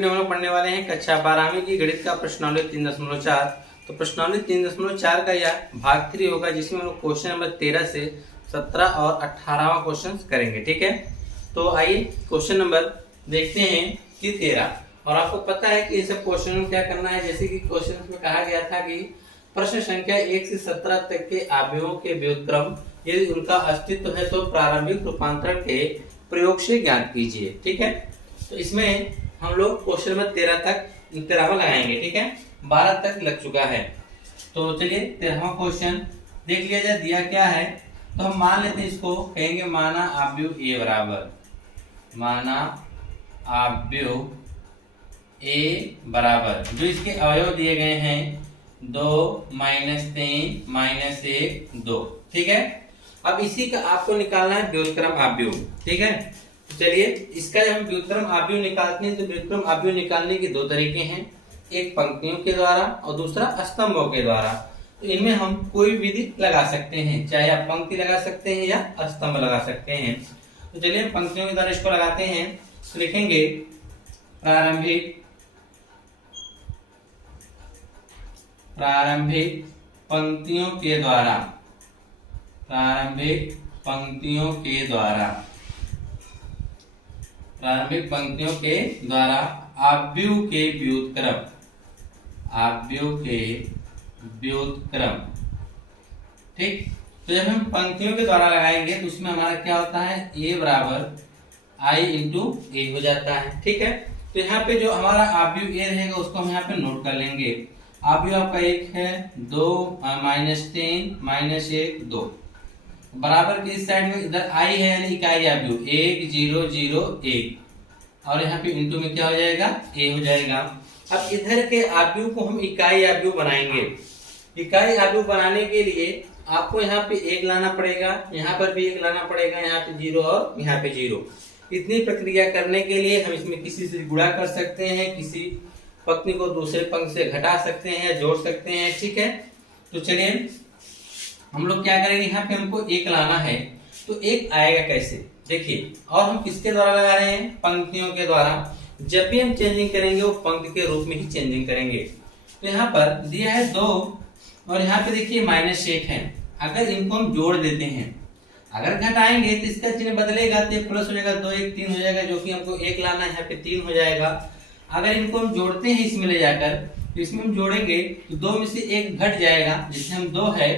Video में हम लोग पढ़ने वाले हैं कक्षा 12वीं की गणित का प्रश्नावली 3.4। तो प्रश्नावली 3.4 का यह भाग 3 होगा, जिसमें हम लोग क्वेश्चन नंबर 13 से 17 और 18वां क्वेश्चन करेंगे। ठीक है, तो आइए क्वेश्चन नंबर देखते हैं कि 13। और आपको पता है कि ये सब क्वेश्चन में क्या करना है। जैसे कि क्वेश्चन में कहा गया था कि प्रश्न संख्या 1 से 17 तक के अवयवों के व्युत्क्रम यदि उनका अस्तित्व है तो प्रारंभिक रूपांतरण के प्रयोग से ज्ञात कीजिए। ठीक है, तो इसमें हम लोग क्वेश्चन नंबर 13वां लगाएंगे। ठीक है, 12 तक लग चुका है। तो चलिए 13वां क्वेश्चन देख लिया जाए। दिया क्या है, तो हम मान लेते हैं, इसको कहेंगे माना अवयव ए बराबर, माना अवयव ए बराबर जो इसके अवयव दिए गए हैं 2 -3 -1 2। ठीक है, अब इसी का आपको निकालना है व्युत्क्रम अवयव। ठीक है, तो चलिए इसका जब हम व्युत्क्रम अवयव निकालते हैं तो व्युत्क्रम अवयव निकालने के दो तरीके हैं, एक पंक्तियों के द्वारा और दूसरा स्तंभों के द्वारा। तो इनमें हम कोई विधि लगा सकते हैं, चाहे आप पंक्ति लगा सकते हैं या स्तंभ लगा सकते हैं। तो चलिए पंक्तियों के द्वारा इसको लगाते हैं। तो लिखेंगे प्रारंभिक पंक्तियों के द्वारा, प्रारंभिक पंक्तियों के द्वारा अवयव के व्युत्क्रम, अवयव के व्युत्क्रम। ठीक, तो जब हम पंक्तियों के द्वारा लगाएंगे तो उसमें हमारा क्या होता है, a बराबर i इंटू ए हो जाता है। ठीक है, तो यहाँ पे जो हमारा अवयव a रहेगा उसको हम यहाँ पे नोट कर लेंगे। अवयव आपका एक है 2 -10 -1 2 बराबर के इस साइड में इधर i है यानी इकाई अवयव 1 0 0 1 और यहाँ पे इंटू में क्या हो जाएगा, a हो जाएगा। अब इधर के अवयव को हम इकाई अवयव बनाएंगे। इकाई अवयव बनाने के लिए आपको यहाँ पे 1 लाना पड़ेगा, यहाँ पर भी 1 लाना पड़ेगा, यहाँ पे 0 और यहाँ पे 0। इतनी प्रक्रिया करने के लिए हम इसमें किसी से गुणा कर सकते हैं, किसी पंक्ति को दूसरे पंक्ति से घटा सकते हैं या जोड़ सकते हैं। ठीक है, तो चलिए हम लोग क्या करेंगे, यहाँ पे हमको 1 लाना है तो 1 आएगा कैसे, देखिए। और हम किसके द्वारा लगा रहे हैं, पंक्तियों के द्वारा। जब भी हम चेंजिंग करेंगे वो पंक्ति के रूप में ही चेंजिंग करेंगे। तो यहाँ पर दिया है 2 और यहाँ पे देखिए -1 है। अगर इनको हम जोड़ देते हैं, अगर घटाएंगे तो इसका चिन्ह बदलेगा तो प्लस हो जाएगा, 2 1 3 हो जाएगा, जो कि हमको 1 लाना है, यहाँ पे 3 हो जाएगा। अगर इनको हम जोड़ते हैं इसमें ले जाकर, तो इसमें हम जोड़ेंगे तो 2 में से 1 घट जाएगा, जिसमें हम 2 है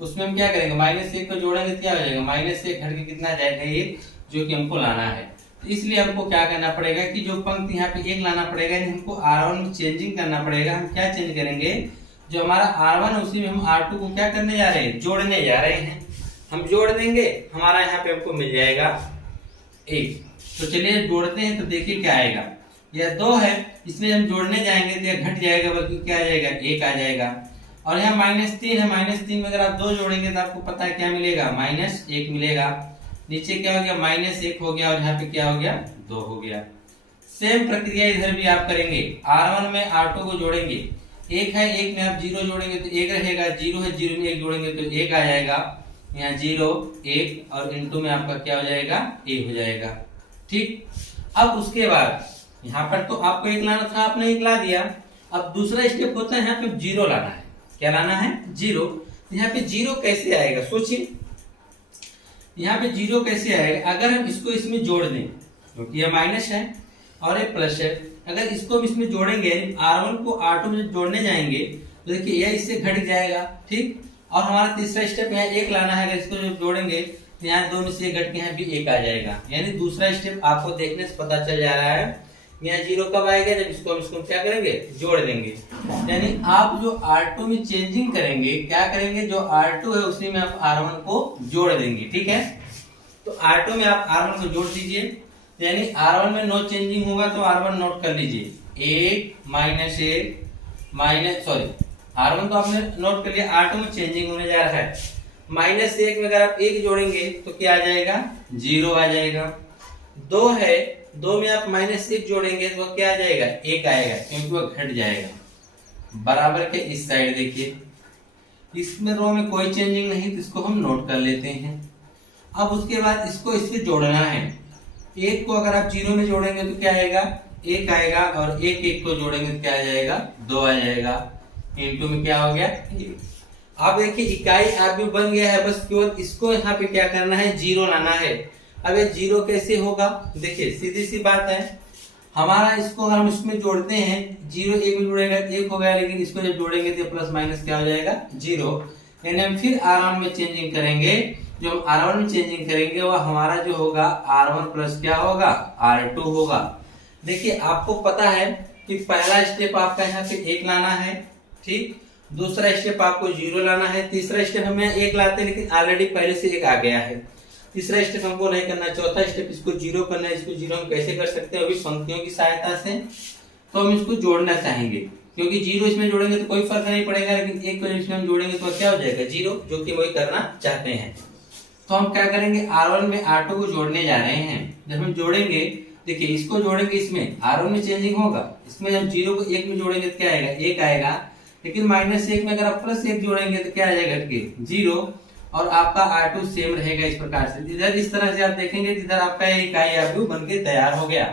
उसमें हम क्या करेंगे, -1 को जोड़ेंगे तो क्या हो जाएगा, -1 घट के कितना जाएगा 1, जो कि हमको लाना है। तो इसलिए हमको क्या करना पड़ेगा कि जो पंक्ति यहाँ पे 1 लाना पड़ेगा, हमको R1 में चेंजिंग करना पड़ेगा। हम क्या चेंज करेंगे, जो हमारा R1 है उसी में हम R2 को क्या करने जा रहे हैं, जोड़ने जा रहे हैं। हम जोड़ देंगे, हमारा यहाँ पे हमको मिल जाएगा 1। तो चलिए जोड़ते हैं तो देखिए क्या आएगा, यह 2 है, इसमें हम जोड़ने जाएंगे तो यह घट जाएगा, बल्कि क्या आ जाएगा, 1 आ जाएगा। और यहाँ -3 है, -3 में अगर आप 2 जोड़ेंगे तो आपको पता है क्या मिलेगा, -1 मिलेगा। नीचे क्या हो गया, -1 हो गया और यहाँ पे क्या हो गया, 2 हो गया। सेम प्रक्रिया इधर भी आप करेंगे। R1 में R2 को जोड़ेंगे, 1 है, 1 में आप 0 जोड़ेंगे तो 1 रहेगा, 0 है, 0 में 1 जोड़ेंगे तो 1 आ जाएगा। यहाँ 0 1 और इंटू में आपका क्या हो जाएगा, a हो जाएगा। ठीक, अब उसके बाद यहाँ पर तो आपको 1 लाना था, आपने 1 ला दिया। अब दूसरा स्टेप होता है, यहाँ पे 0 लाना है। क्या लाना है, 0। यहाँ पे 0 कैसे आएगा, सोचिए यहाँ पे 0 कैसे आएगा। अगर हम इसको इसमें जोड़ दें, क्योंकि यह माइनस है और ये प्लस है, अगर इसको हम इसमें जोड़ेंगे, R1 को R2 में जोड़ने जाएंगे तो देखिए यह इससे घट जाएगा। ठीक, और हमारा तीसरा स्टेप यहाँ 1 लाना है, अगर इसको जब जोड़ेंगे तो यहाँ 2 में से घट के यहाँ भी 1 आ जाएगा। यानी दूसरा स्टेप आपको देखने से पता चल जा रहा है, यहाँ 0 कब आएगा, जब इसको क्या करेंगे, जोड़ देंगे। यानी आप जो R2 में चेंजिंग करेंगे, क्या करेंगे, जो R2 है उसी में आप R1 को जोड़ देंगे। ठीक है, तो R2 में आप R1 को जोड़ दीजिए, यानी R1 में नो चेंजिंग होगा तो R1 नोट कर लीजिए, 1 R1 तो आपने नोट कर लिया, R2 में चेंजिंग होने जा रहा है। -1 में अगर आप 1 जोड़ेंगे तो क्या आ जाएगा, 0 आ जाएगा। 2 है, 2 में आप -1 जोड़ेंगे तो क्या आ जाएगा, 1 आएगा, क्योंकि वो घट जाएगा। बराबर के इस साइड देखिए, इसमें रो में कोई चेंजिंग नहीं, तो इसको हम नोट कर लेते हैं। अब उसके बाद इसको इससे जोड़ना है। 1 को अगर आप 0 में जोड़ेंगे तो क्या आएगा, एक आएगा और एक एक को जोड़ेंगे तो क्या आ जाएगा 2 आ जाएगा, इनटू में क्या हो गया 1। अब देखिए इकाई आव्यूह बन गया है, बस केवल इसको यहाँ पे क्या करना है 0 लाना है। अब ये 0 कैसे होगा, देखिए सीधी सी बात है, हमारा इसको अगर हम इसमें जोड़ते हैं 0 1 में जुड़ेगा 1 हो गया, लेकिन इसको जब जोड़ेंगे तो प्लस माइनस क्या हो जाएगा 0। यानी हम फिर R1 में चेंजिंग करेंगे, जो हम R1 में चेंजिंग करेंगे वो हमारा जो होगा R1 प्लस क्या होगा R2 होगा। देखिए आपको पता है कि पहला स्टेप आपका यहाँ पे 1 लाना है, ठीक, दूसरा स्टेप आपको 0 लाना है, तीसरा स्टेप हम यहाँ 1 लाते हैं लेकिन ऑलरेडी पहले से 1 आ गया है, तीसरा स्टेप हमको नहीं करना, चौथा स्टेप इसको 0 करना है। इसको 0 हम कैसे कर सकते हैं, अभी पंक्तियों की सहायता से। तो हम इसको जोड़ना चाहेंगे, क्योंकि 0 इसमें जोड़ेंगे तो कोई फर्क नहीं पड़ेगा, लेकिन 1 को इसमें हम जोड़ेंगे तो क्या हो जाएगा 0, जो कि वही करना चाहते हैं। तो हम क्या करेंगे R1 में R2 को जोड़ने जा रहे हैं। जब हम जोड़ेंगे, देखिए इसको जोड़ेंगे, इसमें R1 में चेंजिंग होगा, इसमें हम 0 को 1 में जोड़ेंगे तो क्या आएगा 1 आएगा, लेकिन -1 में अगर आप +1 जोड़ेंगे तो क्या आ जाएगा घट के 0, और आपका R2 सेम रहेगा। इस प्रकार से इधर इस तरह से आप देखेंगे, इधर आपका इकाई आव्यूह बनके तैयार हो गया।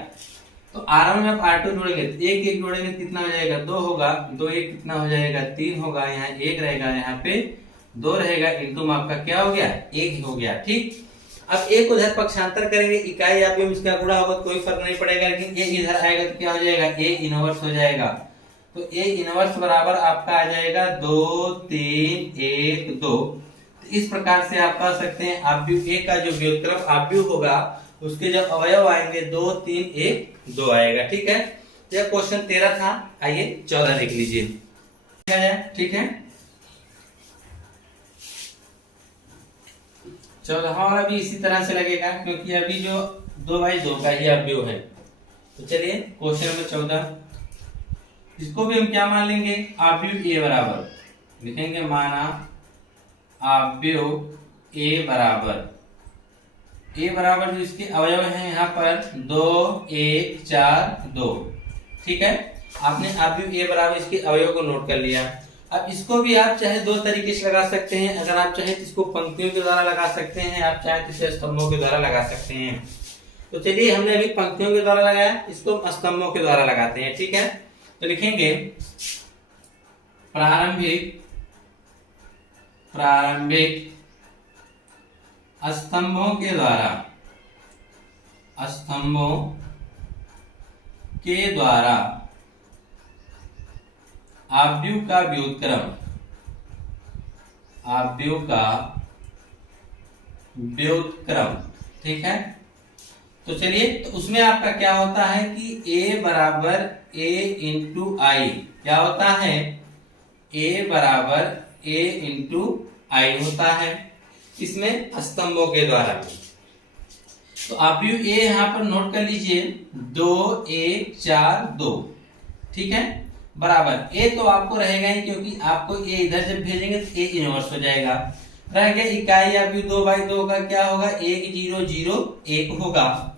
तो R1 में आप R2 जोड़ेंगे तो 1 1 जोड़ेंगे कितना हो जाएगा 2 होगा, 2 1 कितना हो जाएगा 3 होगा, यहाँ 1 रहेगा, यहाँ पे 2 रहेगा, इनटू में आपका क्या हो गया 1 हो गया, ठीक। अब एक उधर पक्षांतर करेंगे, इकाई आव्यूह में इसका गुणा होगा कोई फर्क नहीं पड़ेगा, लेकिन ये इधर आएगा तो क्या हो जाएगा A इनवर्स हो जाएगा। तो A इनवर्स बराबर आपका आ जाएगा 2 3 1 2। इस प्रकार से आप कह सकते हैं आव्यूह A का जो व्युत्क्रम आव्यूह होगा उसके जब अवयव आएंगे 2 3 1 2 आएगा, ठीक है। यह क्वेश्चन 13 था, आइए 14 देख लीजिए, ठीक है। 14 हमारा भी इसी तरह से लगेगा, क्योंकि अभी जो 2/2 का ही आव्यूह है। तो चलिए क्वेश्चन नंबर 14, इसको भी हम क्या मान लेंगे आव्यूह A बराबर, लिखेंगे माना आव्यूह A बराबर जो इसके अवयव हैं यहाँ पर 2 1 4 2, ठीक है। आपने आव्यूह A बराबर इसके अवयव को नोट कर लिया। अब इसको भी आप चाहे 2 तरीके से लगा सकते हैं, अगर आप चाहे तो इसको पंक्तियों के द्वारा लगा सकते हैं, आप चाहे तो इसे स्तंभों के द्वारा लगा सकते हैं। तो चलिए हमने अभी पंक्तियों के द्वारा लगाया, इसको स्तंभों के द्वारा लगाते हैं, ठीक है। तो लिखेंगे प्रारंभिक स्तंभों के द्वारा आव्यूह का व्युत्क्रम, ठीक है। तो चलिए, तो उसमें आपका क्या होता है कि A बराबर A इंटू आई, क्या होता है A बराबर A इंटू आई होता है इसमें स्तंभों के द्वारा। तो आव्यूह A यहाँ पर नोट कर लीजिए 2 1 4 2, ठीक है, बराबर A तो आपको रहेगा ही, क्योंकि आपको A इधर जब भेजेंगे तो A इनवर्स हो जाएगा। रह गया इकाई आव्यूह 2/2 का, क्या होगा 1 0 0 1 होगा।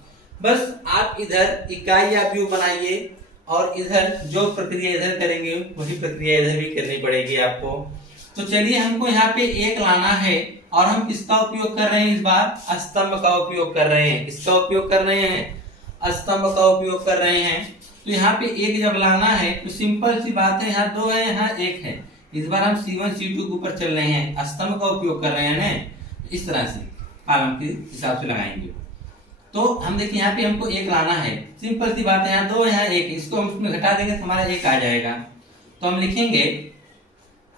बस आप इधर इकाई आव्यूह बनाइए और इधर जो प्रक्रिया इधर करेंगे वही प्रक्रिया इधर भी करनी पड़ेगी आपको। तो चलिए हमको यहाँ पे 1 लाना है, और हम किसका उपयोग कर रहे हैं इस बार स्तंभ का उपयोग कर रहे हैं। किसका उपयोग कर रहे हैं स्तंभ का उपयोग कर रहे हैं। तो यहाँ पे 1 जब लाना है तो सिंपल सी बात है, यहाँ 2 है यहाँ 1 है, इस बार हम C1 C2 के ऊपर चल रहे हैं, स्तंभ का उपयोग कर रहे हैं ना, इस तरह से कॉलम के हिसाब से लगाएंगे। तो हम देखिए यहाँ पे हमको 1 लाना है, सिंपल सी बात है, यहाँ 2 यहाँ 1, इसको हम उसमें घटा देंगे तो हमारा 1 आ जाएगा। तो हम लिखेंगे,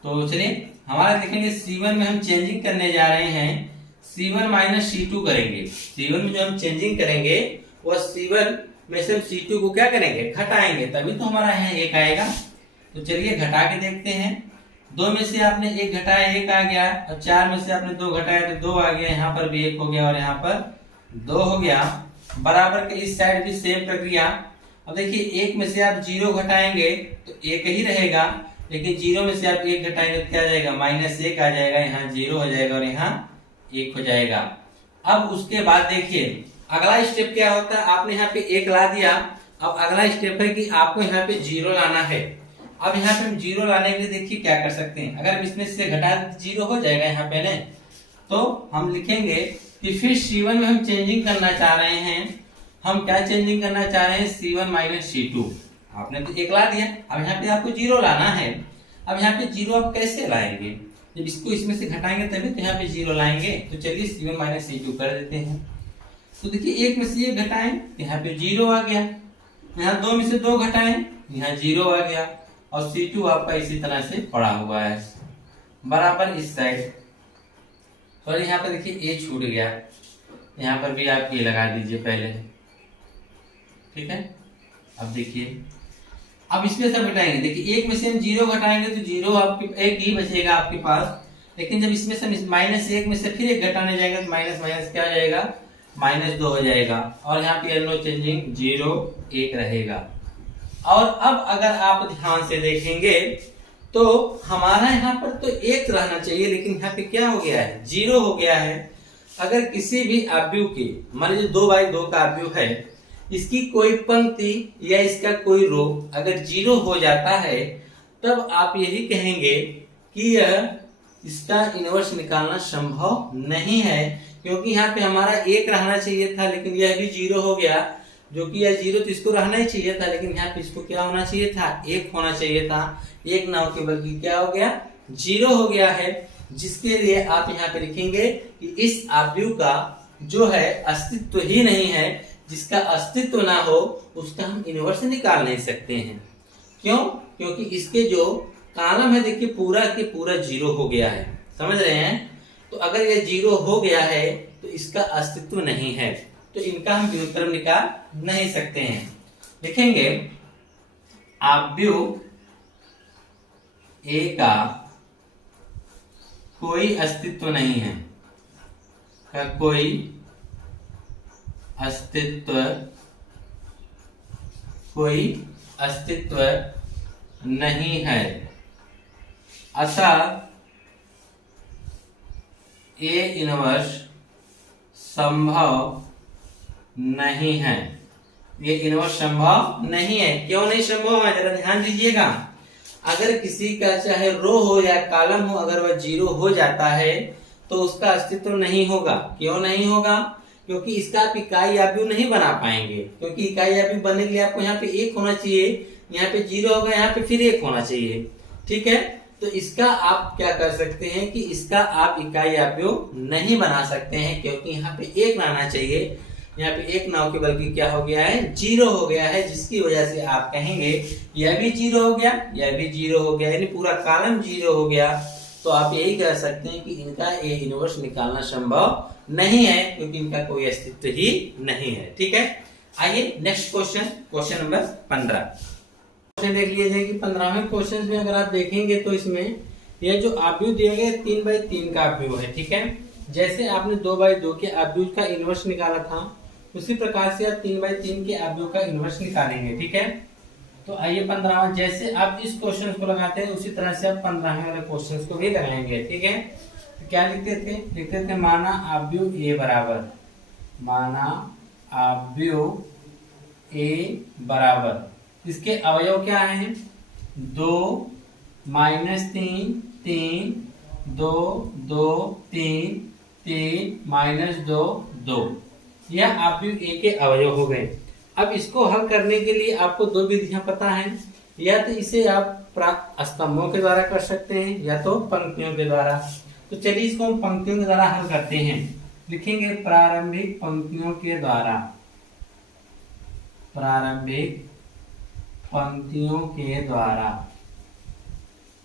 तो चलिए हमारा लिखेंगे C1 में हम चेंजिंग करने जा रहे हैं, C1 माइनस C2 करेंगे। C1 में जो हम चेंजिंग करेंगे वह C1 में से हम C2 को क्या करेंगे घटाएंगे, तभी तो हमारा यहाँ 1 आएगा। तो चलिए घटा के देखते हैं, 2 में से आपने 1 घटाया 1 आ गया, और 4 में से आपने 2 घटाया तो 2 आ गया, यहाँ पर भी 1 हो गया और यहाँ पर 2 हो गया। बराबर के इस साइड भी सेम प्रक्रिया। अब देखिए 1 में से आप 0 घटाएंगे तो 1 ही रहेगा, लेकिन 0 में से आप 1 घटाएंगे तो क्या आ जाएगा -1 आ जाएगा, यहाँ 0 हो जाएगा और यहाँ 1 हो जाएगा। अब उसके बाद देखिए अगला स्टेप क्या होता है, आपने यहाँ पे 1 ला दिया, अब अगला स्टेप है कि आपको यहाँ पे 0 लाना है। अब यहाँ पे हम 0 लाने के लिए देखिए क्या कर सकते हैं, अगर हम इसमें से घटा 0 हो जाएगा यहाँ पे ना, तो हम लिखेंगे कि फिर C1 में हम चेंजिंग करना चाह रहे हैं, हम क्या चेंजिंग करना चाह रहे हैं, C1 माइनस C2। आपने तो 1 ला दिया, अब यहाँ पे आपको 0 लाना है। अब यहाँ पे 0 आप कैसे लाएंगे, जब इसको इसमें से घटाएंगे तभी तो यहाँ पे 0 लाएंगे। तो चलिए C1 माइनस C2 कर देते हैं। तो देखिए 1 में से 1 घटाएं, यहाँ पे 0 आ गया। यहाँ 2 में से 2 घटाएं, यहाँ 0 आ गया। और C2 आपका इसी तरह से पड़ा हुआ है बराबर इस साइड। और यहाँ पे देखिए A छूट गया, यहाँ पर भी आप A लगा दीजिए पहले, ठीक है। अब देखिए, अब इसमें सब घटाएंगे। देखिए 1 में से हम 0 घटाएंगे तो 0 आपके 1 ही बचेगा आपके पास। लेकिन जब इसमें से माइनस 1 में से फिर 1 घटाने जाएंगे तो माइनस माइनस क्या हो जाएगा, -2 हो जाएगा। और यहाँ पे नो चेंजिंग 0 1 रहेगा। और अब अगर आप ध्यान से देखेंगे तो हमारा यहाँ पर तो 1 रहना चाहिए, लेकिन यहाँ पे क्या हो गया है, 0 हो गया है। अगर किसी भी अवयव के, मान लीजिए 2/2 का अवयव है, इसकी कोई पंक्ति या इसका कोई रो अगर 0 हो जाता है, तब आप यही कहेंगे कि यह इसका इनवर्स निकालना संभव नहीं है। क्योंकि यहाँ पे हमारा 1 रहना चाहिए था, लेकिन यह भी 0 हो गया। जो कि यह 0 तो इसको रहना ही चाहिए था, लेकिन यहाँ पे इसको क्या होना चाहिए था, 1 होना चाहिए था। 1 ना हो के बल्कि क्या हो गया, 0 हो गया है। जिसके लिए आप यहाँ पे लिखेंगे कि इस अवयव का जो है अस्तित्व ही नहीं है। जिसका अस्तित्व ना हो उसका हम इनवर्स निकाल नहीं सकते हैं। क्यों? क्योंकि इसके जो कॉलम है देखिए पूरा के पूरा 0 हो गया है, समझ रहे हैं। तो अगर यह 0 हो गया है तो इसका अस्तित्व नहीं है, तो इनका हम व्युत्क्रम निकाल नहीं सकते हैं। लिखेंगे अवयव A का कोई अस्तित्व नहीं है, का कोई अस्तित्व नहीं है। अतः A इनवर्स संभव नहीं है। ये इनवर्स संभव नहीं है। क्यों नहीं संभव है, जरा ध्यान दीजिएगा। अगर किसी का चाहे रो हो या कॉलम हो, अगर वह 0 हो जाता है तो उसका अस्तित्व नहीं होगा। क्यों नहीं होगा? क्योंकि इसका आप इकाई अवयव नहीं बना पाएंगे। क्योंकि इकाई अवयव बनने के लिए आपको यहाँ पे 1 होना चाहिए, यहाँ पे 0 होगा, यहाँ पे फिर 1 होना चाहिए, ठीक है। तो इसका आप क्या कर सकते हैं कि इसका आप इकाई अवयव नहीं बना सकते हैं, क्योंकि यहाँ पे 1 आना चाहिए। यहाँ पे 1 ना हो के बल्कि क्या हो गया है, 0 हो गया है। जिसकी वजह से आप कहेंगे यह भी 0 हो गया, यह भी 0 हो गया, यानी पूरा कॉलम 0 हो गया। तो आप यही कह सकते हैं कि इनका A इनवर्स निकालना संभव नहीं है, क्योंकि इनका कोई अस्तित्व ही नहीं है, ठीक है। आइए next question, question number 15 question देख लीजिए कि 15वें क्वेश्चन में अगर आप देखेंगे तो इसमें यह जो अवयव दिए गए 3/3 का अवयव है, ठीक है। जैसे आपने 2/2 के अवयव का इनवर्स निकाला था, उसी प्रकार से आप 3/3 के अवयव का इनवर्स निकालेंगे, ठीक है। तो आइए 15वां, जैसे आप इस क्वेश्चन को लगाते हैं उसी तरह से आप 15वें वाले क्वेश्चन को भी लगाएंगे, ठीक है। तो क्या लिखते थे माना अवयव A बराबर, माना अवयव A बराबर, इसके अवयव क्या हैं, 2 -3 3 2 2 3 3 -2 2, यह अवयव A के अवयव हो गए। अब इसको हल करने के लिए आपको 2 विधियां पता हैं, या तो इसे आप स्तंभों के द्वारा कर सकते हैं या तो पंक्तियों के द्वारा। तो चलिए इसको हम पंक्तियों के द्वारा हल करते हैं। लिखेंगे प्रारंभिक पंक्तियों के द्वारा, प्रारंभिक पंक्तियों के द्वारा,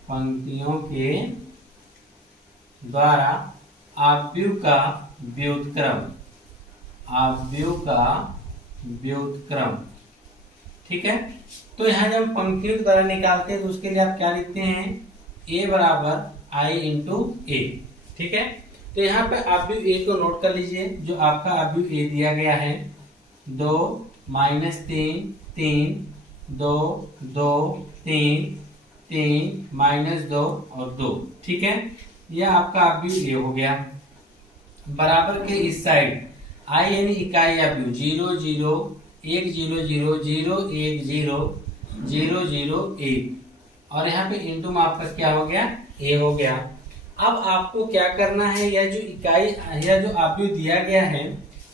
पंक्तियों के द्वारा अवयव का व्युत्क्रम, अवयव का व्युत्क्रम, ठीक है। तो यहाँ जब हम पंक्तियों के द्वारा निकालते हैं तो उसके लिए आप क्या लिखते हैं, A बराबर I इंटू A, ठीक है। तो यहाँ पे अवयव A को नोट कर लीजिए, जो आपका अवयव A दिया गया है 2 -3 3 2 2 3 3 -2 और 2, ठीक है। यह आपका अवयव A हो गया। बराबर के इस साइड I यानी इकाई अवयव 0 0 1 0 0 0 1 0 0 0 1, और यहाँ पे इंटू में आपका क्या हो गया, A हो गया। अब आपको क्या करना है, यह जो इकाई, यह जो अवयव दिया गया है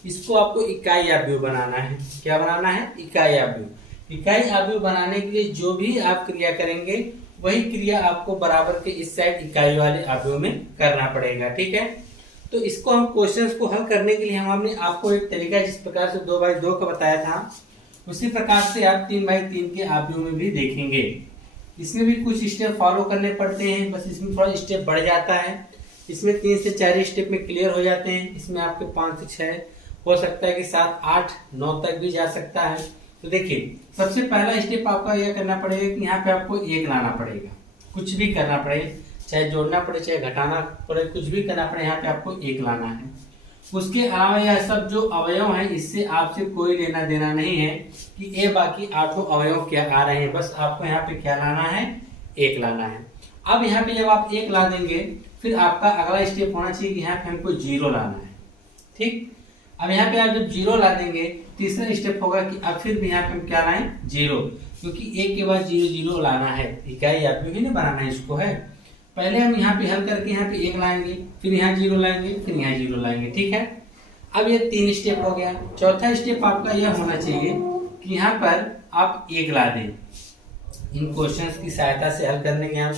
इसको आपको इकाई अवयव बनाना है। क्या बनाना है? इकाई अवयव। इकाई अवयव बनाने के लिए जो भी आप क्रिया करेंगे वही क्रिया आपको बराबर के इस साइड इकाई वाले अवयव में करना पड़ेगा। ठीक है, तो इसको हम क्वेश्चंस को हल करने के लिए हमने आपको एक तरीका जिस प्रकार से 2x2 का बताया था उसी प्रकार से आप 3x3 के अवयव में भी देखेंगे। इसमें भी कुछ स्टेप फॉलो करने पड़ते हैं, बस इसमें थोड़ा स्टेप बढ़ जाता है। इसमें 3 से 4 स्टेप में क्लियर हो जाते हैं। इसमें आपके 5 से 6 हो सकता है कि 7, 8, 9 तक भी जा सकता है। तो देखिए, सबसे पहला स्टेप आपका यह करना पड़ेगा कि यहाँ पे आपको 1 लाना पड़ेगा। कुछ भी करना पड़े, चाहे जोड़ना पड़े चाहे घटाना पड़े, कुछ भी करना पड़े, यहाँ पे आपको 1 लाना है। उसके अलावा यह सब जो अवयव हैं इससे आपसे कोई लेना देना नहीं है कि ये बाकी 8 अवयव क्या आ रहे हैं, बस आपको यहाँ पे क्या लाना है? 1 लाना है। अब यहाँ पे जब आप 1 ला देंगे फिर आपका अगला स्टेप होना चाहिए कि यहाँ पे हमको 0 लाना है। ठीक, अब यहाँ पे आप जब 0 ला देंगे तीसरा स्टेप होगा कि अब फिर भी यहाँ पे हम क्या लाएं? 0, क्योंकि 1 के बाद 0 0 लाना है। इकाई अवयव ही नहीं बनाना है इसको है। पहले हम यहाँ पे हल करके यहाँ पे 1 लाएंगे, फिर यहाँ 0 लाएंगे, फिर यहाँ 0 लाएंगे। ठीक है, अब ये 3 स्टेप हो गया। चौथा स्टेप आपका यह होना चाहिए कि यहाँ पर आप 1 ला दें। इन क्वेश्चंस की सहायता से हल करने के हम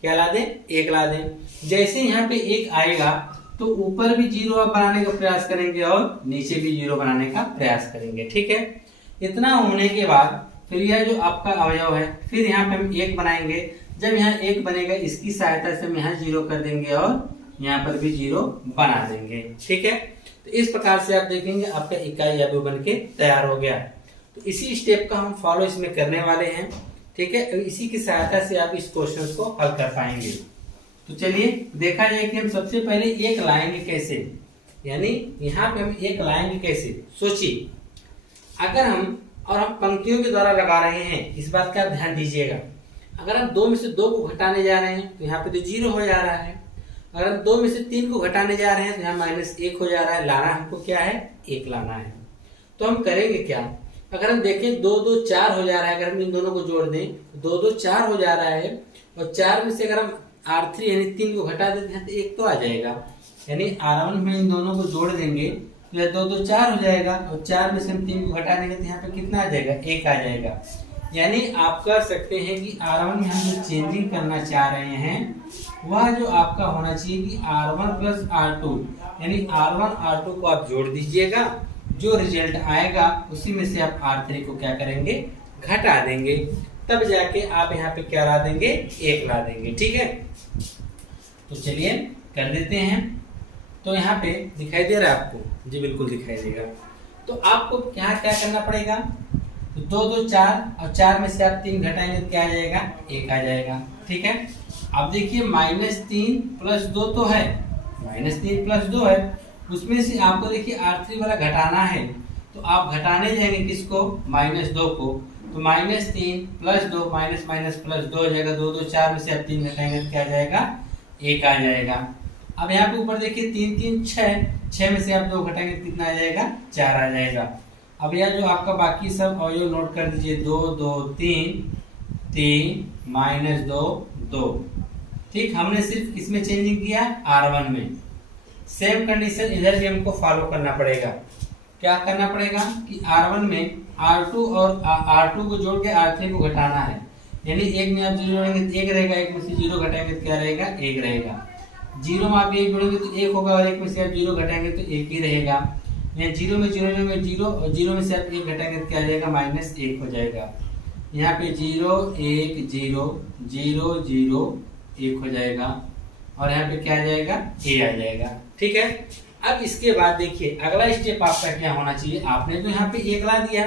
क्या ला दें? 1 ला दें। जैसे यहाँ पे 1 आएगा तो ऊपर भी 0 आप बनाने का प्रयास करेंगे और नीचे भी 0 बनाने का प्रयास करेंगे। ठीक है, इतना होने के बाद फिर यह जो आपका अवयव है फिर यहाँ पे हम 1 बनाएंगे। जब यहाँ 1 बनेगा इसकी सहायता से हम यहाँ 0 कर देंगे और यहाँ पर भी 0 बना देंगे। ठीक है, तो इस प्रकार से आप देखेंगे आपका इकाई अवयव बन के तैयार हो गया। तो इसी स्टेप का हम फॉलो इसमें करने वाले हैं। ठीक है, इसी की सहायता से आप इस क्वेश्चन को हल कर पाएंगे। तो चलिए देखा जाए कि हम सबसे पहले 1 लाएंगे कैसे, यानी यहाँ पे हम 1 लाएंगे कैसे। सोचिए, अगर हम पंक्तियों के द्वारा लगा रहे हैं, इस बात का ध्यान दीजिएगा। अगर हम 2 में से 2 को घटाने जा रहे हैं तो यहाँ पे तो 0 हो जा रहा है। अगर हम 2 में से 3 को घटाने जा रहे हैं तो यहाँ -1 हो जा रहा है। लाना हमको क्या है? 1 लाना है। तो हम करेंगे क्या? अगर हम देखें 2 2 4 हो जा रहा है, अगर हम इन दोनों को जोड़ दें तो 2 2 4 हो जा रहा है और 4 में से अगर हम R3 यानी 3 को घटा देते हैं तो 1 तो आ जाएगा। यानी R1 में इन दोनों को जोड़ देंगे तो यह 2 2 4 हो जाएगा और 4 में से हम 3 को घटा देंगे तो यहाँ पे कितना आ जाएगा? 1 आ जाएगा। यानी आप कह सकते हैं कि R1 में हम जो चेंजिंग करना चाह रहे हैं वह जो आपका होना चाहिए कि R1 प्लस R2, यानी R1 R2 को आप जोड़ दीजिएगा। जो रिजल्ट आएगा उसी में से आप R3 को क्या करेंगे? घटा देंगे। तब जाके आप यहाँ पे क्या ला देंगे? 1 ला देंगे। ठीक है, तो चलिए कर देते हैं। तो यहाँ पे दिखाई दे रहा है आपको? जी बिल्कुल दिखाई देगा। तो आपको यहाँ क्या करना पड़ेगा? तो 2 2 4 और 4 में से आप 3 घटाएंगे तो क्या आ जाएगा? 1 आ जाएगा। ठीक है, अब देखिए -3 + 2 तो है, -3 + 2 है, उसमें से आपको देखिए R3 वाला घटाना है। तो आप घटाने जाएंगे किसको? -2 को। तो -3 + 2 -+ हो जाएगा। 2 2 4 में से आप 3 घटाएंगे तो क्या आ जाएगा? 1 आ जाएगा। अब यहाँ पे ऊपर देखिए 3 3 6 में से आप 2 घटाएंगे तो कितना आ जाएगा? 4 आ जाएगा। अब यह जो आपका बाकी सब अवयव नोट कर दीजिए। 2 2 3 3 -2 2। ठीक, हमने सिर्फ इसमें चेंजिंग किया R1 में। सेम कंडीशन इधर भी हमको फॉलो करना पड़ेगा। क्या करना पड़ेगा कि R1 में R2 और R2 को जोड़ के R3 को घटाना है। यानी 1 में आप 0 जोड़ेंगे तो 1 रहेगा, 1 में से 0 घटाएंगे तो क्या रहेगा? 1 रहेगा। 0 में आप 1 जोड़ेंगे तो 1 होगा और 1 में से आप 0 घटाएंगे तो 1 ही रहेगा। यहाँ 0 में 0 में 0 और 0 में से आप 1 घटाएंगे तो क्या आ जाएगा? -1 हो जाएगा। यहाँ पे 0 1 0 0 0 1 हो जाएगा और यहाँ पे क्या आ जाएगा? A आ जाएगा। ठीक है, अब इसके बाद देखिए अगला स्टेप आपका क्या होना चाहिए। आपने तो यहाँ पे 1 ला दिया,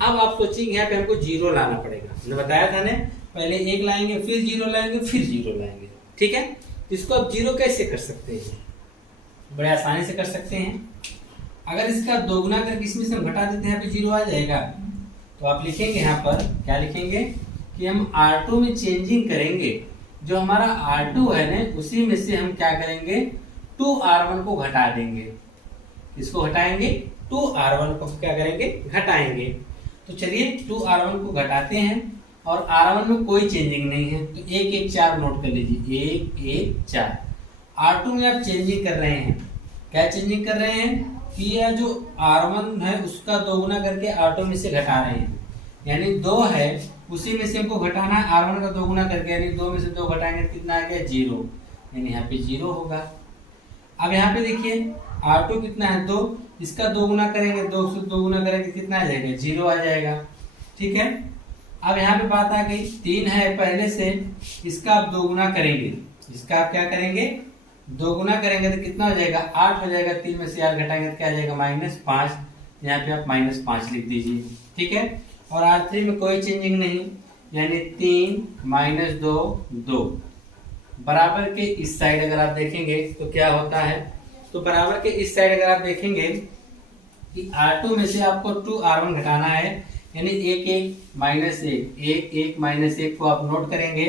अब आप सोचिए यहाँ पे हमको 0 लाना पड़ेगा। मैंने बताया था ना, पहले 1 लाएंगे, फिर 0 लाएंगे, फिर 0 लाएंगे। ठीक है, इसको आप 0 कैसे कर सकते हैं? बड़े आसानी से कर सकते हैं। अगर इसका दोगुना करके इसमें से हम घटा देते हैं, यहाँ पे 0 आ जाएगा। तो आप लिखेंगे यहाँ पर क्या लिखेंगे कि हम R2 में चेंजिंग करेंगे। जो हमारा R2 है ना, उसी में से हम क्या करेंगे? 2R1 को घटा देंगे। इसको घटाएंगे, 2R1 को क्या करेंगे? घटाएंगे। तो चलिए 2R1 को घटाते हैं और R1 में कोई चेंजिंग नहीं है तो 1 1 4 नोट कर लीजिए। 1 1 4। R2 में आप चेंजिंग कर रहे हैं। क्या चेंजिंग कर रहे हैं? कि यह जो R1 है उसका 2 गुना करके R2 में से घटा रहे हैं, यानी 2 है उसी में से हमको घटाना है R1 का 2 गुना करके, यानी 2 में से 2 घटाएंगे तो कितना आ गया 0, यानी यहाँ पे 0 होगा। अब यहाँ पे देखिए R2 कितना है 2, इसका 2 गुना करेंगे, 2 से 2 गुना करेंगे कितना आ जाएगा 0 आ जाएगा। ठीक है, अब यहाँ पे बात आ गई 3 है पहले से, इसका आप 2 गुना करेंगे, इसका आप क्या करेंगे 2 गुना करेंगे तो कितना हो जाएगा 8 हो जाएगा। 3 में से 8 घटाएंगे तो क्या आ जाएगा -5, यहाँ पे आप -5 लिख दीजिए। ठीक है, और R3 में कोई चेंजिंग नहीं, यानी 3 - 2 2। बराबर के इस साइड अगर आप देखेंगे तो क्या होता है, तो बराबर के इस साइड अगर आप देखेंगे कि R2 में से आपको 2R1 घटाना है, यानी 1 1 -1 को आप नोट करेंगे।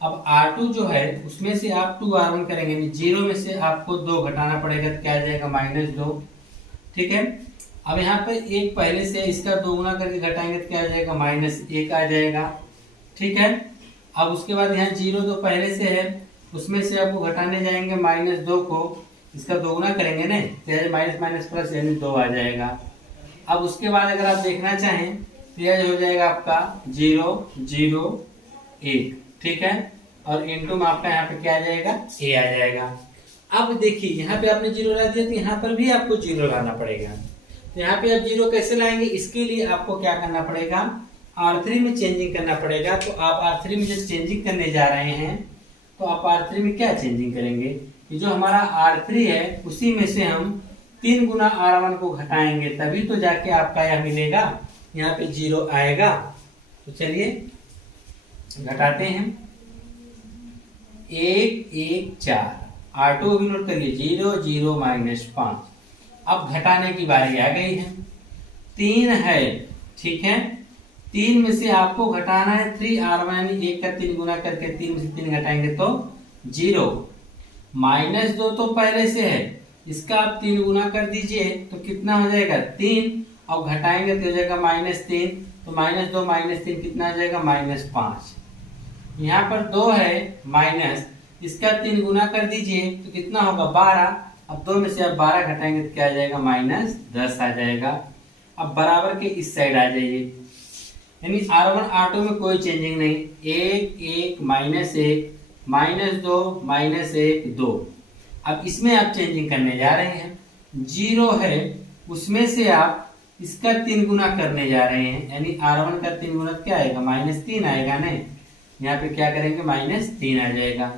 अब R2 जो है उसमें से आप 2R1 करेंगे, यानी 0 में से आपको 2 घटाना पड़ेगा तो क्या आ जाएगा -2। ठीक है, अब यहाँ पर 1 पहले से, इसका 2 गुना करके घटाएंगे तो क्या आ जाएगा -1 आ जाएगा। ठीक है, अब उसके बाद यहाँ 0 तो पहले से है, उसमें से आपको घटाने जाएंगे -2 को, इसका 2 गुना करेंगे ना तो माइनस माइनस प्लस यानी 2 आ जाएगा। अब उसके बाद अगर आप देखना चाहें तो यह हो जाएगा आपका 0 0 1। ठीक है, और इनटू में आपका यहाँ पे क्या आ जाएगा a आ जाएगा। अब देखिए यहाँ पे आपने 0 ला दिया तो यहाँ पर भी आपको 0 लाना पड़ेगा। तो यहाँ पे आप 0 कैसे लाएंगे, इसके लिए आपको क्या करना पड़ेगा R3 में चेंजिंग करना पड़ेगा। तो आप R3 में जब चेंजिंग करने जा रहे हैं तो आप R3 में क्या चेंजिंग करेंगे कि जो हमारा R3 है उसी में से हम 3 गुना R1 को घटाएंगे, तभी तो जाके आपका यह मिलेगा, यहाँ पे 0 आएगा। तो चलिए घटाते हैं 1 1 4, R2 भी नोट करिए 0 0 -5। अब घटाने की बारी आ गई है, 3 है। ठीक है, 3 में से आपको घटाना है 3R1, यानी 1 का 3 गुना करके 3 में से 3 घटाएंगे तो 0। -2 तो पहले से है, इसका आप 3 गुना कर दीजिए तो कितना हो जाएगा 3। अब घटाएंगे तो हो जाएगा -3, तो -2 -3 कितना आ जाएगा -5। यहाँ पर 2 है माइनस, इसका 3 गुना कर दीजिए तो कितना होगा 12। अब 2 में से आप 12 घटाएंगे तो क्या आ जाएगा -10 आ जाएगा। अब बराबर के इस साइड आ जाइए, यानी R1 R2 में कोई चेंजिंग नहीं, 1 1 -1 -2 -1 2। अब इसमें आप चेंजिंग करने जा रहे हैं, 0 है उसमें से आप इसका 3 गुना करने जा रहे हैं, यानी R1 का 3 गुना क्या आएगा -3 आएगा ना, यहाँ पे क्या करेंगे -3 आ जाएगा।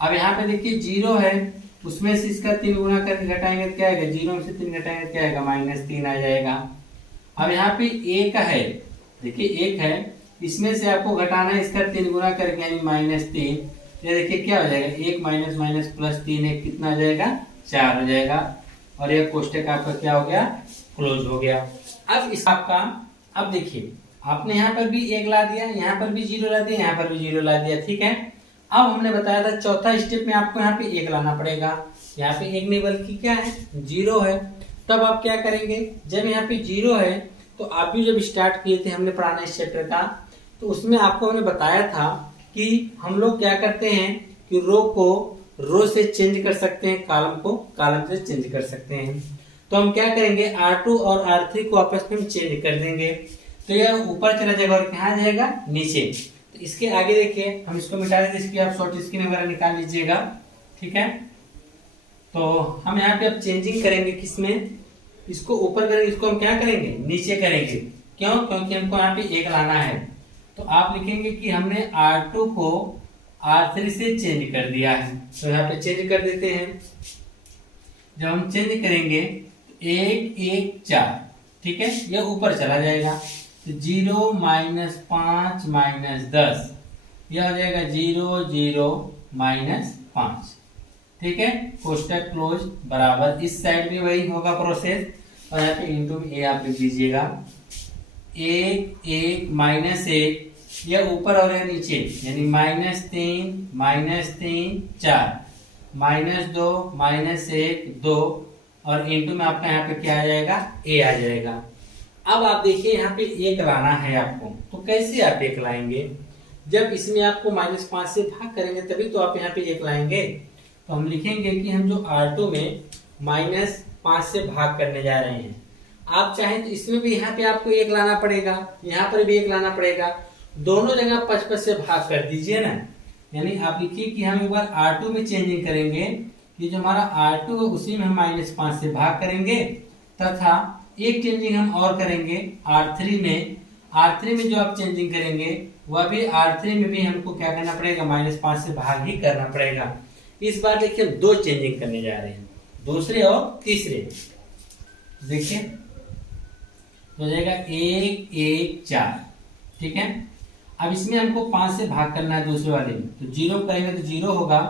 अब यहाँ पे देखिए 0 है उसमें से इसका 3 गुना करके घटाएंगे तो क्या आएगा, 0 में से 3 घटाएंगे तो क्या आएगा -3 आ जाएगा। अब यहाँ पे 1 है, देखिए 1 है इसमें से आपको घटाना है इसका 3 गुना करके, यानी -3। ये देखिए क्या हो जाएगा 1 माइनस माइनस प्लस 3 1 कितना हो जाएगा 4 हो जाएगा, और यह कोष्टक आपका क्या हो गया क्लोज हो गया। अब इस आपका, अब देखिए आपने यहाँ पर भी 1 ला दिया, यहाँ पर भी 0 ला दिया, यहाँ पर भी 0 ला दिया। ठीक है, अब हमने बताया था चौथा स्टेप में आपको यहाँ पे 1 लाना पड़ेगा, यहाँ पे 1 नहीं बल्कि क्या है 0 है। तब आप क्या करेंगे, जब यहाँ पे 0 है तो आप भी जब स्टार्ट किए थे हमने पढ़ाना इस चैप्टर का, तो उसमें आपको हमने बताया था कि हम लोग क्या करते हैं कि रो को रो से चेंज कर सकते हैं, कॉलम को कॉलम से चेंज कर सकते हैं। तो हम क्या करेंगे R2 और R3 को आपस में चेंज कर देंगे, तो यह ऊपर चला जाएगा और कहाँ जाएगा नीचे। तो इसके आगे देखिए हम इसको मिटा देते, इसकी आप शॉर्ट स्क्रीन वगैरह निकाल लीजिएगा। ठीक है, तो हम यहाँ पे अब चेंजिंग करेंगे किसमें, इसको ऊपर करेंगे, इसको हम क्या करेंगे नीचे करेंगे। क्यों, क्योंकि हमको यहाँ पे 1 लाना है। तो आप लिखेंगे कि हमने R2 को R3 से चेंज कर दिया है, तो यहाँ पे चेंज कर देते हैं। जब हम चेंज करेंगे 1 1 4, ठीक है, यह ऊपर चला जाएगा तो 0 -5 -10, यह हो जाएगा 0 0 -5। ठीक है, कोष्टक क्लोज बराबर, इस साइड भी वही होगा प्रोसेस, और यहाँ पे इंटू में a आप लिख दीजिएगा। 1 1 -1, यह ऊपर और यह नीचे, यानी -3 4 -2 -1 2, और इंटू में आपका यहाँ पे क्या आ जाएगा a आ जाएगा। अब आप देखिए यहाँ पे 1 लाना है आपको, तो कैसे आप 1 लाएंगे, जब इसमें आपको -5 से भाग करेंगे तभी तो आप यहाँ पे 1 लाएंगे। तो हम लिखेंगे कि हम जो R2 में 5 से भाग करने जा रहे हैं। आप चाहें तो इसमें भी यहाँ पे आपको 1 लाना पड़ेगा, यहाँ पर भी 1 लाना पड़ेगा, दोनों जगह 5 से भाग कर दीजिए ना। यानी आप लिखिए कि हम एक बार R2 में चेंजिंग करेंगे, ये जो हमारा R2 है उसी में हम -5 से भाग करेंगे, तथा एक चेंजिंग हम और करेंगे R3 में। R3 में जो आप चेंजिंग करेंगे वह भी R3 में भी हमको क्या करना पड़ेगा, -5 से भाग ही करना पड़ेगा। इस बार देखिए हम 2 चेंजिंग करने जा रहे हैं, दूसरे और तीसरे। देखिए हो जाएगा 1 1 4, ठीक है। अब इसमें हमको 5 से भाग करना है दूसरे वाले में, तो 0 करेंगे तो 0 होगा,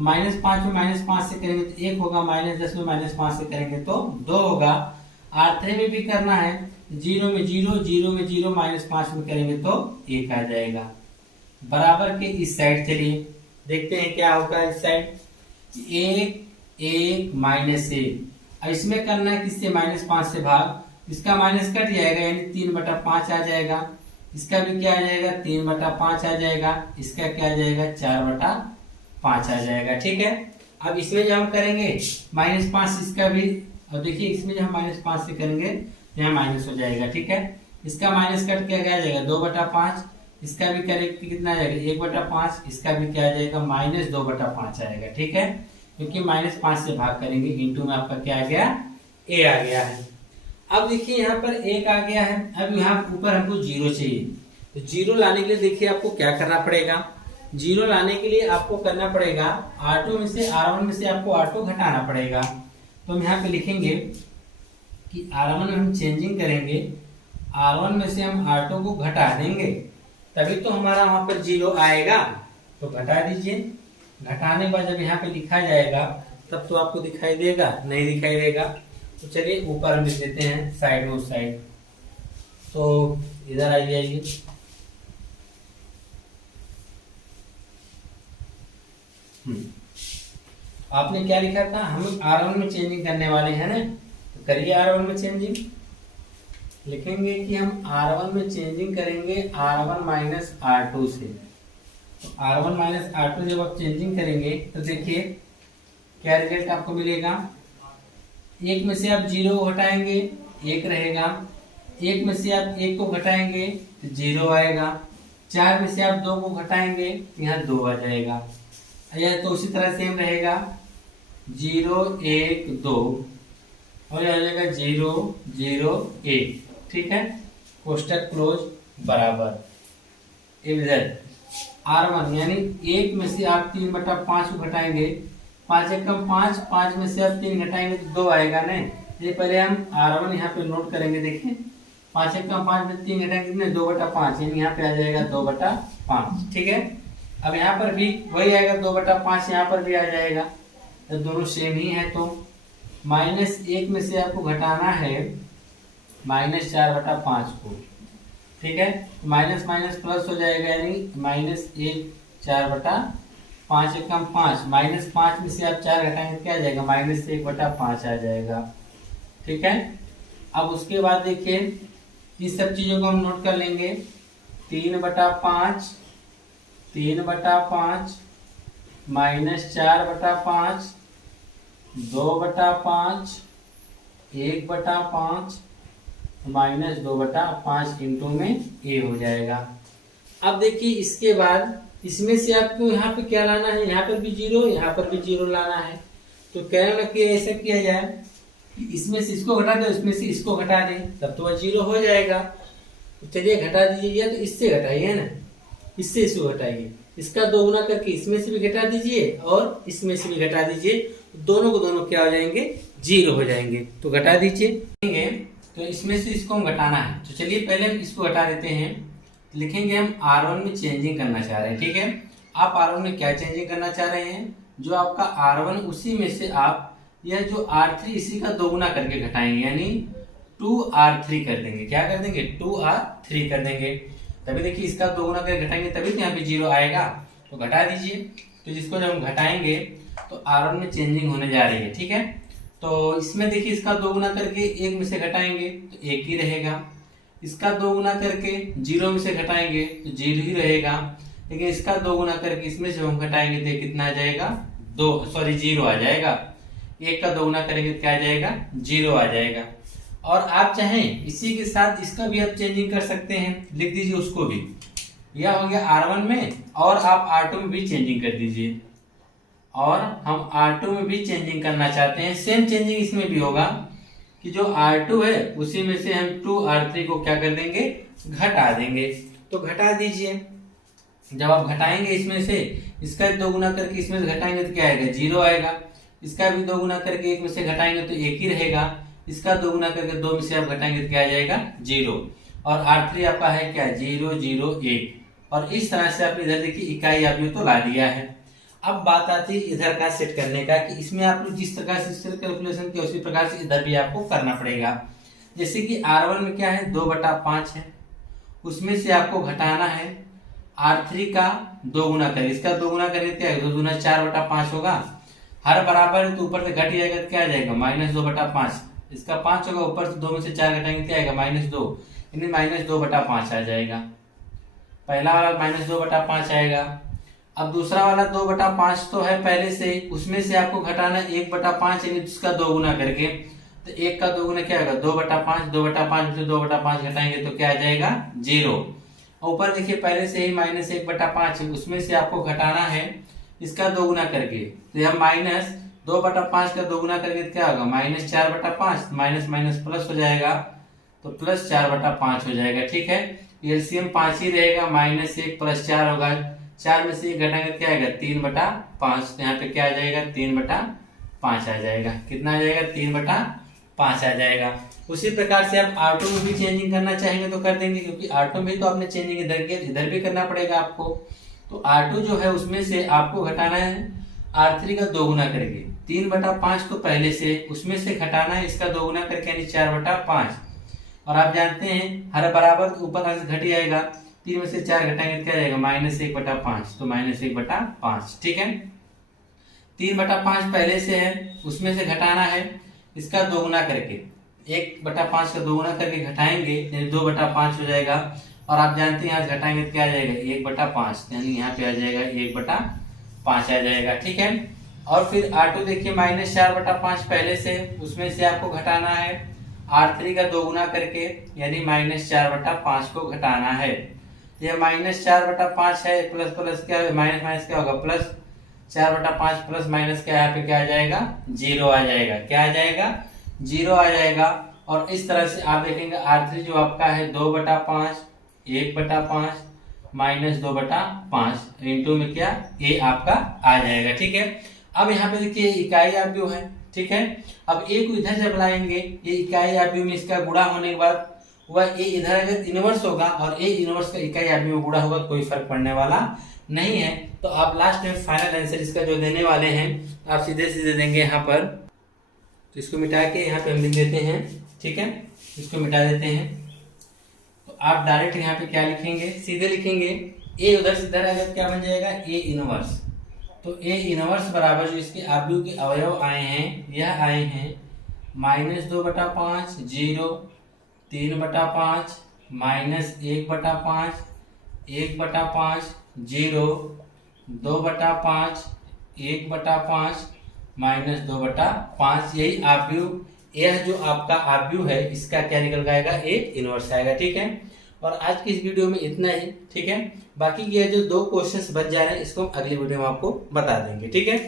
-5 में -5 से करेंगे तो 1 होगा, -10 में -5 से करेंगे तो 2 होगा। R3 में भी करना है, 0 में 0, 0 में 0, -5 में करेंगे तो 1 आ जाएगा। बराबर के इस साइड चलिए देखते हैं क्या होगा। इस साइड 1 1 -1, अब इसमें करना है किससे, -5 से भाग, इसका माइनस कट जाएगा यानी 3/5 आ जाएगा, इसका भी क्या आ जाएगा 3/5 आ जाएगा, इसका क्या आ जाएगा 4/5 आ जाएगा, ठीक है। अब इसमें जो हम करेंगे -5, इसका भी, अब देखिए इसमें जो हम -5 से करेंगे यहाँ माइनस हो जाएगा, ठीक है। इसका माइनस कट क्या आ जाएगा 2/5, इसका भी करेक्ट कितना आ जाएगा 1/5, इसका भी क्या आ जाएगा -2/5 आएगा, ठीक है। क्योंकि -5 से भाग करेंगे, इंटू में आपका क्या आ गया a आ गया है। अब देखिए यहाँ पर 1 आ गया है, अब यहाँ ऊपर हमको 0 चाहिए, तो 0 लाने के लिए देखिए आपको क्या करना पड़ेगा। 0 लाने के लिए आपको करना पड़ेगा R2 में से, R1 में से आपको R2 घटाना पड़ेगा। तो हम यहाँ पे लिखेंगे कि R1 में हम चेंजिंग करेंगे, R1 में से हम R2 को घटा देंगे, तभी तो हमारा वहां पर 0 आएगा। तो घटा दीजिए, घटाने के बाद जब यहाँ पे लिखा जाएगा तब तो आपको दिखाई देगा, नहीं दिखाई देगा। तो चलिए ऊपर हम लिख देते हैं साइड में, उस साइड, तो इधर आ जाइए। आपने क्या लिखा था, हम R1 में चेंजिंग करने वाले हैं ना, तो करिए R1 में चेंजिंग। लिखेंगे कि हम R1 में चेंजिंग करेंगे R1 माइनस R2 से। तो R1 माइनस R2 जब आप चेंजिंग करेंगे तो देखिए क्या रिजल्ट आपको मिलेगा। 1 में से आप 0 को घटाएंगे 1 रहेगा, 1 में से आप 1 को घटाएंगे तो 0 आएगा, 4 में से आप 2 को घटाएंगे तो यहाँ 2 आ जाएगा। या तो उसी तरह सेम रहेगा 0 1 2 और यह आ जाएगा 0 0 1, ठीक है। कोष्टक क्लोज बराबर इधर R1 यानी 1 में से आप 3/5 को घटाएंगे, 5 एक कम 5, 5 में से आप 3 घटाएंगे तो 2 आएगा ना। ये पहले हम R1 यहाँ पे नोट करेंगे, देखिए 5 एक कम 5 में 3 घटाएंगे कितने 2/5, यानी यहाँ पे आ जाएगा 2/5, ठीक है। अब यहाँ पर भी वही आएगा 2/5, यहाँ पर भी आ जाएगा, तो दोनों सेम ही है। तो -1 में से आपको घटाना है -4/5 को, ठीक है। माइनस माइनस प्लस हो जाएगा, यानी -1 4/5 एक कम 5, -5 में से आप 4 घटाएंगे क्या आ जाएगा -1/5 आ जाएगा, ठीक है। अब उसके बाद देखिए इन सब चीजों को हम नोट कर लेंगे। 3/5 3/5 -4/5 2/5 1/5 -2/5 इंटू में a हो जाएगा। अब देखिए इसके बाद इसमें से आपको यहाँ पे क्या लाना है, यहाँ पर भी 0 यहाँ पर भी 0 लाना है। तो कहने लगे कि ऐसा किया जाए कि इसमें से इसको घटा दो, इसमें से इसको घटा दे, तब तो वह 0 हो जाएगा। तो चलिए घटा दीजिए, या तो इससे घटाइए ना, इससे इसको घटाइए, इसका 2 गुना करके इसमें से भी घटा दीजिए और इसमें से भी घटा दीजिए, दोनों को दोनों क्या हो जाएंगे 0 हो जाएंगे। तो घटा दीजिए, तो इसमें से इसको हम घटाना है। तो चलिए पहले हम इसको घटा देते हैं। लिखेंगे हम R1 में चेंजिंग करना चाह रहे हैं, ठीक है। आप R1 में क्या चेंजिंग करना चाह रहे हैं, जो आपका R1 उसी में से आप यह जो R3 इसी का 2 गुना करके घटाएंगे, यानी 2R3 कर देंगे। क्या कर देंगे 2R3 कर देंगे। तभी देखिए इसका 2 गुना करके घटाएंगे तभी तो यहाँ पे 0 आएगा। तो घटा दीजिए। तो जिसको जब हम घटाएंगे तो R1 में चेंजिंग होने जा रही है, ठीक है। तो इसमें देखिए इसका 2 गुना करके 1 में से घटाएंगे तो 1 ही रहेगा, इसका 2 गुना करके 0 में से घटाएंगे तो 0 ही रहेगा, लेकिन इसका 2 गुना करके इसमें से हम घटाएंगे तो कितना आ जाएगा 0 आ जाएगा। 1 का दोगुना करेंगे तो क्या आ जाएगा, 0 आ जाएगा। और आप चाहें इसी के साथ इसका भी आप चेंजिंग कर सकते हैं, लिख दीजिए उसको भी। यह हो गया R1 में, और आप R2 में भी चेंजिंग कर दीजिए। और हम R2 में भी चेंजिंग करना चाहते हैं, सेम चेंजिंग इसमें भी होगा कि जो R2 है उसी में से हम 2R3 को क्या कर देंगे, घटा देंगे। तो घटा दीजिए। जब आप घटाएंगे इसमें से, इसका भी 2 गुना करके इसमें से घटाएंगे तो क्या आएगा, 0 आएगा। इसका भी 2 गुना करके 1 में से घटाएंगे तो 1 ही रहेगा। इसका 2 गुना करके 2 में से आप घटाएंगे तो क्या आ जाएगा, 0। और R3 आपका है क्या, 0 0 1। और इस तरह से आपने इधर देखिए इकाई अवयव तो ला लिया है। अब बात आती है इधर का सेट करने का, कि इसमें आप लोग जिस प्रकार से कैलकुलेशन किया उसी प्रकार से इधर भी आपको करना पड़ेगा। जैसे कि R1 में क्या है, 2/5 है, उसमें से आपको घटाना है R3 का 2 गुना करें। इसका 2 गुना करें क्या है, 2 दूना 4/5 होगा। हर बराबर है तो ऊपर से घट जाएगा तो क्या आ जाएगा, -2/5। इसका 5 होगा, ऊपर से 2 में से 4 घटाएंगे क्या आएगा, -2, यानी -2/5 आ जाएगा। पहला वाला -2/5 आएगा। अब दूसरा वाला 2/5 तो है पहले से, उसमें से आपको घटाना 1/5, यानी इसका 2 गुना करके। तो 1 का 2 गुना क्या होगा, 2/5, 2/5 में से 2/5 घटाएंगे तो क्या आ जाएगा, 0। ऊपर देखिए पहले से ही -1/5 है, उसमें से आपको घटाना है इसका 2 गुना करके। तो यह -2/5 का 2 गुना करके क्या होगा, -4/5, माइनस माइनस प्लस हो जाएगा तो +4/5 हो जाएगा। ठीक है, एलसीएम 5 ही रहेगा, -1 + 4 होगा। 4 में से 1 घटाएंगे क्या आएगा, 3/5। यहाँ पे क्या आ जाएगा, 3/5 आ जाएगा। कितना आ जाएगा, 3/5 आ जाएगा। उसी प्रकार से आप R2 में भी चेंजिंग करना चाहेंगे तो कर देंगे, क्योंकि R2 में तो आपने चेंजिंग इधर किया, इधर भी करना पड़ेगा आपको। तो R2 जो है उसमें से आपको घटाना है R3 का 2 गुना करके। 3/5 तो पहले से, उसमें से घटाना है इसका 2 गुना करके, यानी 4/5। और आप जानते हैं हर बराबर ऊपर से घट जाएगा, 3 में से 4 घटाएंगे क्या जाएगा, -1/5, तो -1/5। ठीक है, 3/5 पहले से है, उसमें से घटाना है इसका 2 गुना करके। 1/5 का 2 गुना करके घटाएंगे यानी 2/5 हो जाएगा। और आप जानते हैं यहाँ घटाएंगे तो क्या आ जाएगा, 1/5, यानी यहाँ पे आ जाएगा 1/5 आ जाएगा। ठीक है, और फिर R2 देखिए -4/5 पहले से, उसमें से आपको घटाना है R3 का 2 गुना करके, यानी -4/5 को घटाना है। यह -4/5 है, प्लस प्लस क्या है, माइनस माइनस क्या होगा, +4/5 प्लस माइनस क्या, यहाँ पे क्या आ जाएगा, 0 आ जाएगा। क्या आ जाएगा, 0 आ जाएगा। और इस तरह से आप देखेंगे R3 जो आपका है 2/5, 1/5, -2/5 इंटू में क्या, A आपका आ जाएगा। ठीक है, अब यहाँ पे देखिए इकाई अवयव है। ठीक है, अब A को इधर जब लाएंगे, ये इकाई अवयव में इसका गुणा होने के बाद वह A इधर अगर इनवर्स होगा और A इनवर्स का इकाई अवयव में गुणा होगा, कोई फर्क पड़ने वाला नहीं है। तो आप लास्ट में फाइनल आंसर इसका जो देने वाले हैं आप सीधे सीधे देंगे यहाँ पर। तो इसको मिटा के यहाँ पे हम लिख देते हैं। ठीक है, इसको मिटा देते हैं। तो आप डायरेक्ट यहाँ पे क्या लिखेंगे, सीधे लिखेंगे A उधर से इधर आएगा क्या बन जाएगा, A इनवर्स। तो A इनवर्स बराबर जो इसके अवयव के अवयव आए हैं, यह आए हैं -2/5, 0, 3/5, -1/5, 1/5, 0, 2/5, 1/5, -2/5। यही अवयव, यह जो आपका अवयव है इसका क्या निकल आएगा, A इनवर्स आएगा। ठीक है, और आज की इस वीडियो में इतना ही। ठीक है, बाकी ये जो 2 क्वेश्चंस बच जा रहे हैं इसको हम अगली वीडियो में आपको बता देंगे। ठीक है।